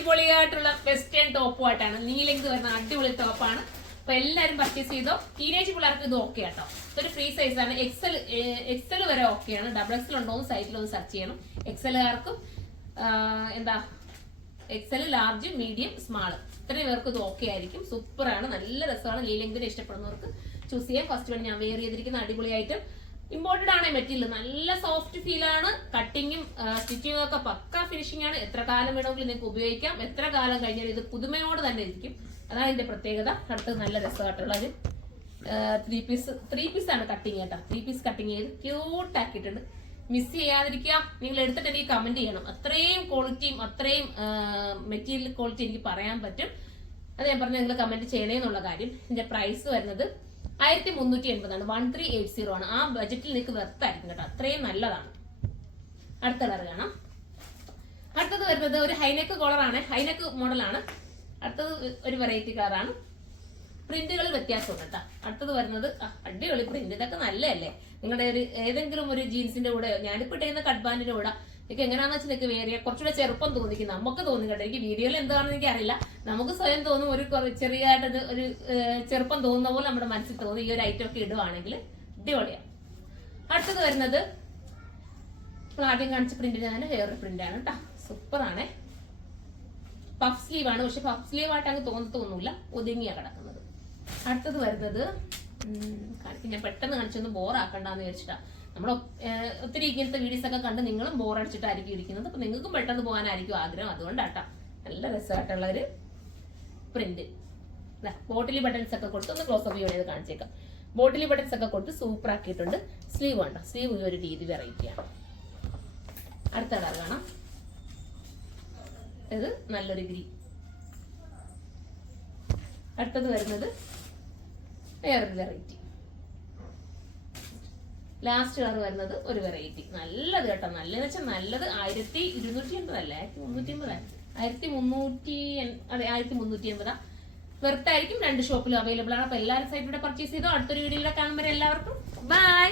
അടിപൊളിയായിട്ടുള്ള വെസ്റ്റേൺ ടോപ്പുമായിട്ടാണ്. നീ ലെങ്ത് വരുന്ന അടിപൊളി ടോപ്പാണ്. അപ്പൊ എല്ലാരും പർച്ചേസ് ചെയ്തോ. ടീനേജ് പിള്ളേർക്ക് ഇത് ഓക്കെ ആട്ടോ. ഇതൊരു ഫ്രീ സൈസ് ആണ്. എക്സൽ വരെ ഓക്കെയാണ്. ഡബിൾ എക്സൽ ഉണ്ടോ എന്ന് സൈറ്റിലൊന്ന് സെർച്ച് ചെയ്യണം. എക്സലുകാർക്കും എന്താ എക്സൽ, ലാർജ്, മീഡിയം, സ്മാൾ ഇത്രയും പേർക്ക് ഇത് ഓക്കെ ആയിരിക്കും. സൂപ്പറാണ്, നല്ല രസമാണ്. ലീ ലെങ്തിനെ ഇഷ്ടപ്പെടുന്നവർക്ക് ചൂസ് ചെയ്യാം. ഫസ്റ്റ് വേണ്ടി ഞാൻ വെയർ ചെയ്തിരിക്കുന്ന അടിപൊളി ഐറ്റം. ഇമ്പോർട്ടഡ് ആണ് മെറ്റീരിയൽ, നല്ല സോഫ്റ്റ് ഫീൽ ആണ്. കട്ടിങ്ങും സ്റ്റിച്ചിങ്ങും ഒക്കെ പക്ക ഫിനിഷിംഗ് ആണ്. എത്ര കാലം വേണമെങ്കിലും നിങ്ങൾക്ക് ഉപയോഗിക്കാം. എത്ര കാലം കഴിഞ്ഞാലും ഇത് പുതുമയോട് തന്നെ ഇരിക്കും. അതാണ് ഇതിന്റെ പ്രത്യേകത. അടുത്തത് നല്ല രസമായിട്ടുള്ള ഒരു ത്രീ പീസ് ആണ് കട്ടിങ് കേട്ടോ. 3 പീസ് കട്ടിങ് ചെയ്ത് ക്യൂട്ട് ആക്കിയിട്ടുണ്ട്. മിസ് ചെയ്യാതിരിക്കുക. നിങ്ങൾ എടുത്തിട്ട് എനിക്ക് കമന്റ് ചെയ്യണം. അത്രയും ക്വാളിറ്റിയും അത്രയും മെറ്റീരിയൽ ക്വാളിറ്റി എനിക്ക് പറയാൻ പറ്റും. അത് ഞാൻ പറഞ്ഞ നിങ്ങൾ കമന്റ് ചെയ്യണേന്നുള്ള കാര്യം. ഇതിന്റെ പ്രൈസ് വരുന്നത് 1380 ആണ്. 1380 ആണ്. ആ ബജറ്റിൽ നിങ്ങൾക്ക് വെർത്തായിരിക്കും കേട്ടോ. അത്രയും നല്ലതാണ്. അടുത്ത കളർ കാണാം. അടുത്തത് വരുന്നത് ഒരു ഹൈനെക്ക് കോളറാണ്. ഹൈനെക്ക് മോഡലാണ്. അടുത്തത് ഒരു വെറൈറ്റി കളറാണ്. പ്രിന്റുകൾ വ്യത്യാസമുണ്ട് കേട്ടോ. അടുത്തത് വരുന്നത് അടിപൊളി പ്രിന്റ്. ഇതൊക്കെ നല്ലതല്ലേ? നിങ്ങളുടെ ഒരു ഏതെങ്കിലും ഒരു ജീൻസിന്റെ കൂടെ, ഞാനിപ്പോ ഇട്ടുന്ന കട്ട് ബാൻഡിന്റെ കൂടെ എനിക്ക് എങ്ങനെയാണെന്ന് വെച്ചാൽ നിങ്ങൾക്ക് വേറെ കുറച്ചുകൂടെ ചെറുപ്പം തോന്നിക്കും. നമുക്ക് തോന്നും കേട്ടോ. എനിക്ക് വീഡിയോയിൽ എന്താണെന്ന് എനിക്ക് അറിയില്ല. നമുക്ക് സ്വയം തോന്നും ഒരു ചെറിയതായിട്ട് ഒരു ചെറുപ്പം തോന്നുന്ന പോലെ നമ്മുടെ മനസ്സിൽ തോന്നും. ഈ ഒരു ഐറ്റം ഒക്കെ ഇടുവാണെങ്കിൽ അടിപൊളിയാണ്. അടുത്തത് വരുന്നത് ആദ്യം കാണിച്ച പ്രിന്റിന് തന്നെ വേറൊരു പ്രിന്റ് ആണ് കേട്ടോ. സൂപ്പറാണേ. പഫ് സ്ലീവ് ആണ്. പക്ഷെ പഫ് സ്ലീവ് ആയിട്ട് അങ്ങ് തോന്നത്തൊന്നുമില്ല. ഒതുങ്ങിയാ കിടക്കുന്നത്. അടുത്തത് വരുന്നത് ഞാൻ പെട്ടെന്ന് കാണിച്ചൊന്ന് ബോറാക്കണ്ടെന്ന് വിചാരിച്ചിട്ടാ. നമ്മൾ ഒത്തിരി ഇങ്ങനത്തെ വീഡിയോസ് ഒക്കെ കണ്ട് നിങ്ങളും ബോറടിച്ചിട്ടായിരിക്കും ഇരിക്കുന്നത്. അപ്പൊ നിങ്ങൾക്കും പെട്ടെന്ന് പോകാനായിരിക്കും ആഗ്രഹം. അതുകൊണ്ടാട്ടാ. നല്ല രസമായിട്ടുള്ള ഒരു പ്രിന്റ്. ബോട്ടിലി ബട്ടൺസ് ഒക്കെ കൊടുത്ത് ഒന്ന് ക്ലോസ് അപ്പ് ചെയ്ത് കാണിച്ചേക്കാം. ബോട്ടിലി ബട്ടൺസ് ഒക്കെ കൊടുത്ത് സൂപ്പർ ആക്കിയിട്ടുണ്ട്. സ്ലീവ് വേണ്ട. സ്ലീവ് ഈ ഒരു രീതി വെറൈറ്റിയാണ്. അടുത്ത കളർ കാണാം. ഇത് നല്ലൊരു ഗ്രീൻ. അടുത്തത് വരുന്നത് വേറൊരു വെറൈറ്റി. ലാസ്റ്റ് കളർ വരുന്നത് ഒരു വെറൈറ്റി. നല്ലത് കേട്ടോ. നല്ലതെന്ന് വെച്ചാൽ നല്ലത് 1280 അല്ലേ? 1380 വെറുത്തായിരിക്കും. 2 ഷോപ്പിലും അവൈലബിൾ ആണ്. അപ്പൊ എല്ലാവരും സൈറ്റിലൂടെ പർച്ചേസ് ചെയ്തോ. അടുത്തൊരു വീഡിയോയിലൂടെ കാണുമ്പോൾ എല്ലാവർക്കും ബൈ.